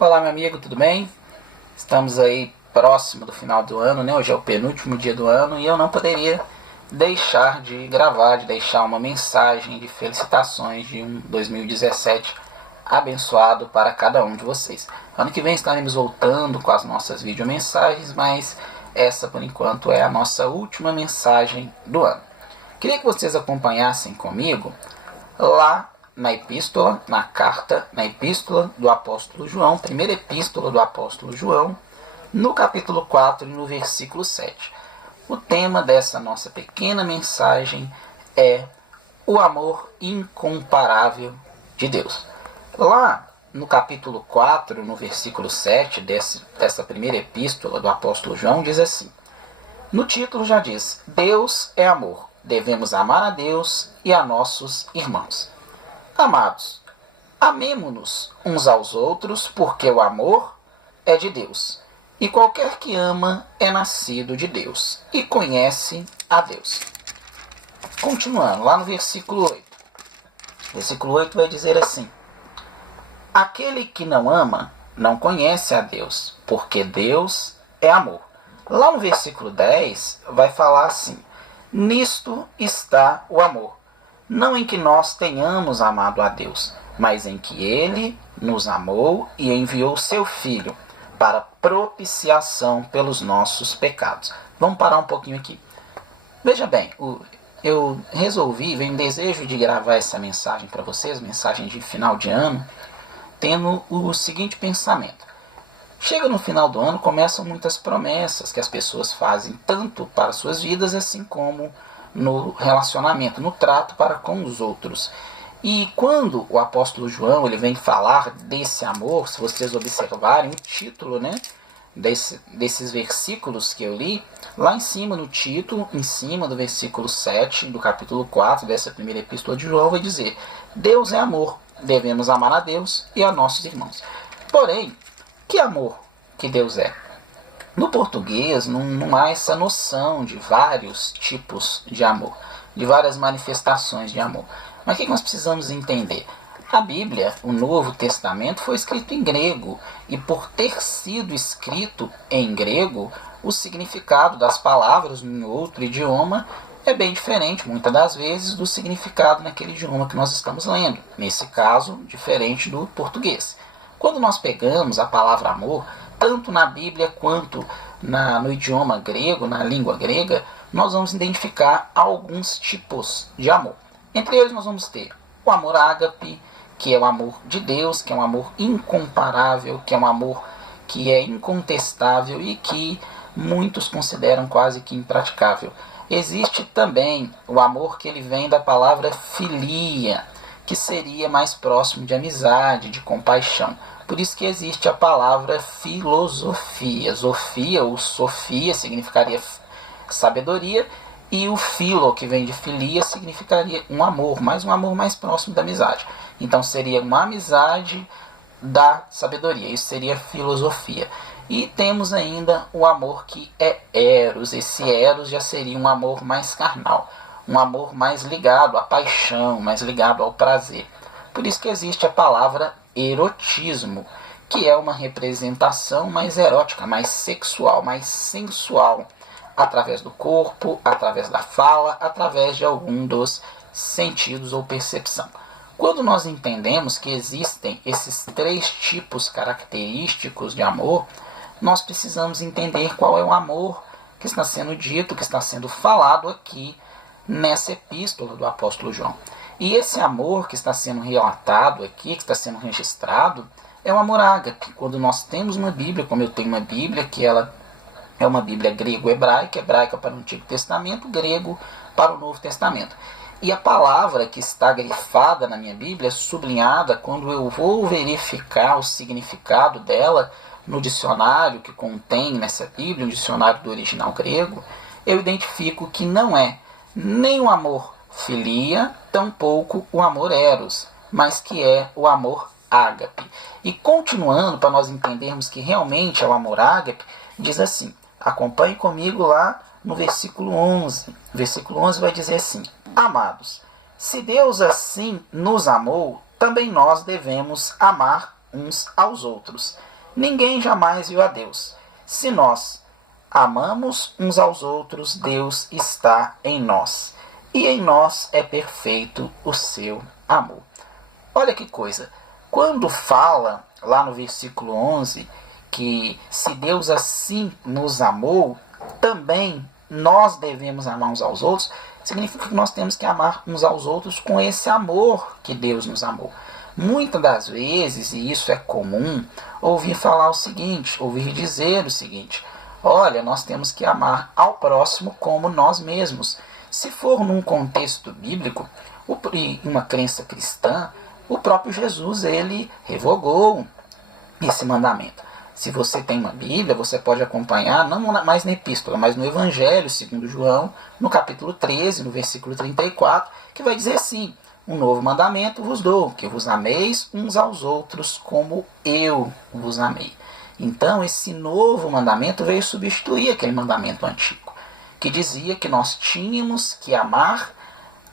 Olá, meu amigo, tudo bem? Estamos aí próximo do final do ano, né? Hoje é o penúltimo dia do ano e eu não poderia deixar de gravar, de deixar uma mensagem de felicitações de um 2017 abençoado para cada um de vocês. Ano que vem estaremos voltando com as nossas videomensagens, mas essa por enquanto é a nossa última mensagem do ano. Queria que vocês acompanhassem comigo lá na epístola, na epístola do apóstolo João, primeira epístola do apóstolo João, no capítulo 4 e no versículo 7. O tema dessa nossa pequena mensagem é o amor incomparável de Deus. Lá no capítulo 4, no versículo 7 dessa primeira epístola do apóstolo João, diz assim: no título já diz: Deus é amor, devemos amar a Deus e a nossos irmãos. Amados, amemo-nos uns aos outros, porque o amor é de Deus. E qualquer que ama é nascido de Deus e conhece a Deus. Continuando, lá no versículo 8. Versículo 8 vai dizer assim: aquele que não ama não conhece a Deus, porque Deus é amor. Lá no versículo 10 vai falar assim: nisto está o amor. Não em que nós tenhamos amado a Deus, mas em que Ele nos amou e enviou seu Filho para propiciação pelos nossos pecados. Vamos parar um pouquinho aqui. Veja bem, eu resolvi, veio um desejo de gravar essa mensagem para vocês, mensagem de final de ano, tendo o seguinte pensamento. Chega no final do ano, começam muitas promessas que as pessoas fazem, tanto para suas vidas, assim como no relacionamento, no trato para com os outros. E quando o apóstolo João ele vem falar desse amor, se vocês observarem o título, né, desses versículos que eu li, lá em cima no título, em cima do versículo 7 do capítulo 4 dessa primeira epístola de João, vai dizer: Deus é amor, devemos amar a Deus e a nossos irmãos. Porém, que amor que Deus é? No português não há essa noção de vários tipos de amor, de várias manifestações de amor. Mas o que nós precisamos entender? A Bíblia, o Novo Testamento, foi escrito em grego, e por ter sido escrito em grego, o significado das palavras em outro idioma é bem diferente, muitas das vezes, do significado naquele idioma que nós estamos lendo. Nesse caso, diferente do português. Quando nós pegamos a palavra amor, tanto na Bíblia quanto no idioma grego, na língua grega, nós vamos identificar alguns tipos de amor. Entre eles nós vamos ter o amor ágape, que é o amor de Deus, que é um amor incomparável, que é um amor que é incontestável e que muitos consideram quase que impraticável. Existe também o amor que ele vem da palavra filia, que seria mais próximo de amizade, de compaixão. Por isso que existe a palavra filosofia. Zofia ou sofia significaria sabedoria, e o filo, que vem de filia, significaria um amor, mas um amor mais próximo da amizade. Então seria uma amizade da sabedoria, isso seria filosofia. E temos ainda o amor que é eros. Esse eros já seria um amor mais carnal, um amor mais ligado à paixão, mais ligado ao prazer. Por isso que existe a palavra erotismo, que é uma representação mais erótica, mais sexual, mais sensual, através do corpo, através da fala, através de algum dos sentidos ou percepção. Quando nós entendemos que existem esses três tipos característicos de amor, nós precisamos entender qual é o amor que está sendo dito, que está sendo falado aqui nessa epístola do apóstolo João. E esse amor que está sendo relatado aqui, que está sendo registrado, é o amor ágape. Quando nós temos uma Bíblia, como eu tenho uma Bíblia, que ela é uma Bíblia grego-hebraica, hebraica para o Antigo Testamento, grego para o Novo Testamento. E a palavra que está grifada na minha Bíblia, sublinhada, quando eu vou verificar o significado dela no dicionário que contém nessa Bíblia, um dicionário do original grego, eu identifico que não é nem o amor filia, tampouco o amor eros, mas que é o amor ágape. E continuando, para nós entendermos que realmente é o amor ágape, diz assim, acompanhe comigo lá no versículo 11. O versículo 11 vai dizer assim: amados, se Deus assim nos amou, também nós devemos amar uns aos outros. Ninguém jamais viu a Deus. Se nós amamos uns aos outros, Deus está em nós. E em nós é perfeito o seu amor. Olha que coisa. Quando fala lá no versículo 11 que se Deus assim nos amou, também nós devemos amar uns aos outros, significa que nós temos que amar uns aos outros com esse amor que Deus nos amou. Muitas das vezes, e isso é comum, ouvir dizer o seguinte: olha, nós temos que amar ao próximo como nós mesmos. Se for num contexto bíblico, e uma crença cristã, o próprio Jesus, ele revogou esse mandamento. Se você tem uma Bíblia, você pode acompanhar, não mais na epístola, mas no Evangelho segundo João, no capítulo 13, no versículo 34, que vai dizer assim: um novo mandamento vos dou, que vos ameis uns aos outros como eu vos amei. Então, esse novo mandamento veio substituir aquele mandamento antigo, que dizia que nós tínhamos que amar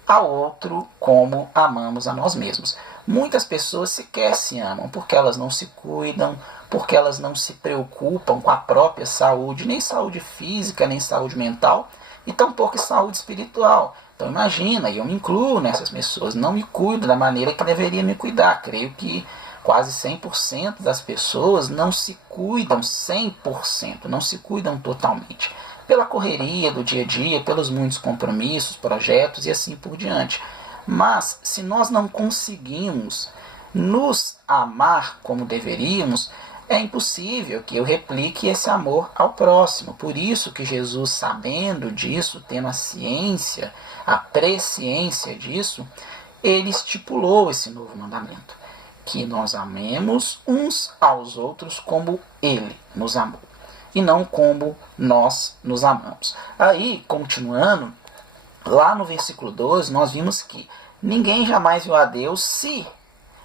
ao outro como amamos a nós mesmos. Muitas pessoas sequer se amam porque elas não se cuidam, porque elas não se preocupam com a própria saúde, nem saúde física, nem saúde mental, e tampouco saúde espiritual. Então imagina, e eu me incluo nessas pessoas, não me cuido da maneira que deveria me cuidar. Creio que quase 100% das pessoas não se cuidam 100%, não se cuidam totalmente. Pela correria do dia a dia, pelos muitos compromissos, projetos e assim por diante. Mas se nós não conseguimos nos amar como deveríamos, é impossível que eu replique esse amor ao próximo. Por isso que Jesus, sabendo disso, tendo a ciência, a presciência disso, ele estipulou esse novo mandamento: que nós amemos uns aos outros como ele nos amou, e não como nós nos amamos. Aí, continuando, lá no versículo 12, nós vimos que ninguém jamais viu a Deus. Se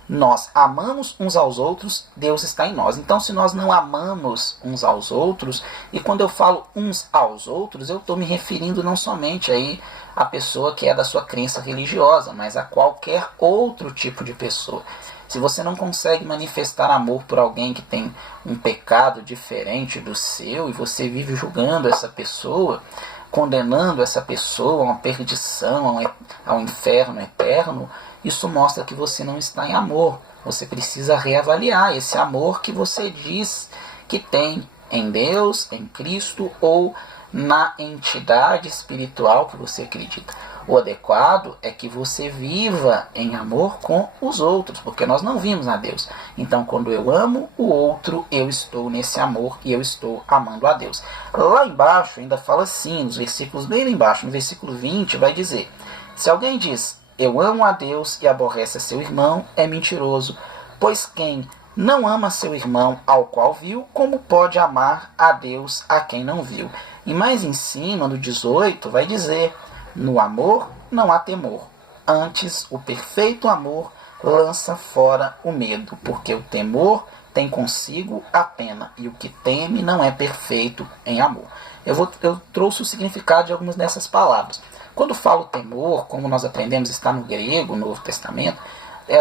nós amamos uns aos outros, Deus está em nós. Então, se nós não amamos uns aos outros, e quando eu falo uns aos outros, eu estou me referindo não somente aí à pessoa que é da sua crença religiosa, mas a qualquer outro tipo de pessoa. Se você não consegue manifestar amor por alguém que tem um pecado diferente do seu, e você vive julgando essa pessoa, condenando essa pessoa a uma perdição, ao inferno eterno, isso mostra que você não está em amor. Você precisa reavaliar esse amor que você diz que tem em Deus, em Cristo ou na entidade espiritual que você acredita. O adequado é que você viva em amor com os outros, porque nós não vimos a Deus. Então, quando eu amo o outro, eu estou nesse amor e eu estou amando a Deus. Lá embaixo ainda fala assim, nos versículos bem lá embaixo, no versículo 20, vai dizer: se alguém diz, eu amo a Deus e aborrece a seu irmão, é mentiroso, pois quem não ama seu irmão ao qual viu, como pode amar a Deus a quem não viu? E mais em cima, no 18, vai dizer: no amor não há temor, antes o perfeito amor lança fora o medo, porque o temor tem consigo a pena, e o que teme não é perfeito em amor. Eu trouxe o significado de algumas dessas palavras. Quando falo temor, como nós aprendemos, está no grego, no Novo Testamento,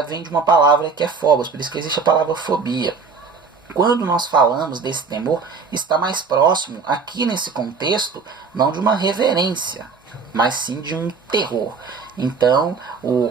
vem de uma palavra que é phobos, por isso que existe a palavra fobia. Quando nós falamos desse temor, está mais próximo, aqui nesse contexto, não de uma reverência, mas sim de um terror. Então,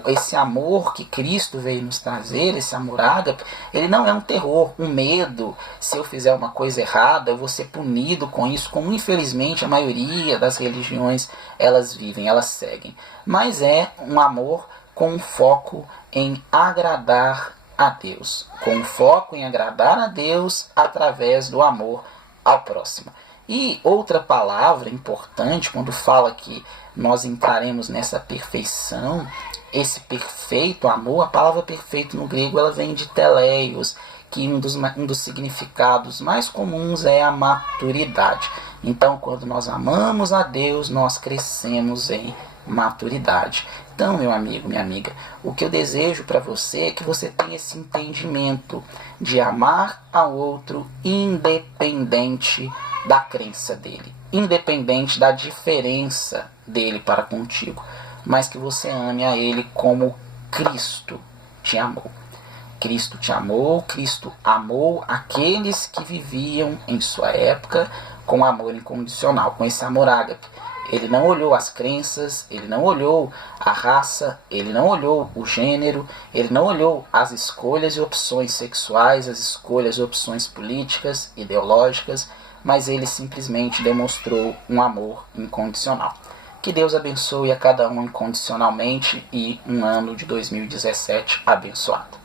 esse amor que Cristo veio nos trazer, esse amor ágape, ele não é um terror, um medo. Se eu fizer uma coisa errada, eu vou ser punido com isso, como infelizmente a maioria das religiões elas vivem, elas seguem. Mas é um amor com foco em agradar a Deus, com foco em agradar a Deus através do amor ao próximo. E outra palavra importante, quando fala que nós entraremos nessa perfeição, esse perfeito amor, a palavra perfeito no grego ela vem de teleios, que um dos significados mais comuns é a maturidade. Então, quando nós amamos a Deus, nós crescemos em maturidade. Então, meu amigo, minha amiga, o que eu desejo para você é que você tenha esse entendimento de amar ao outro independente da crença dele, independente da diferença dele para contigo, mas que você ame a ele como Cristo te amou. Cristo te amou, Cristo amou aqueles que viviam em sua época com amor incondicional, com esse amor ágape. Ele não olhou as crenças, ele não olhou a raça, ele não olhou o gênero, ele não olhou as escolhas e opções sexuais, as escolhas e opções políticas, ideológicas, mas ele simplesmente demonstrou um amor incondicional. Que Deus abençoe a cada um incondicionalmente e um ano de 2017 abençoado.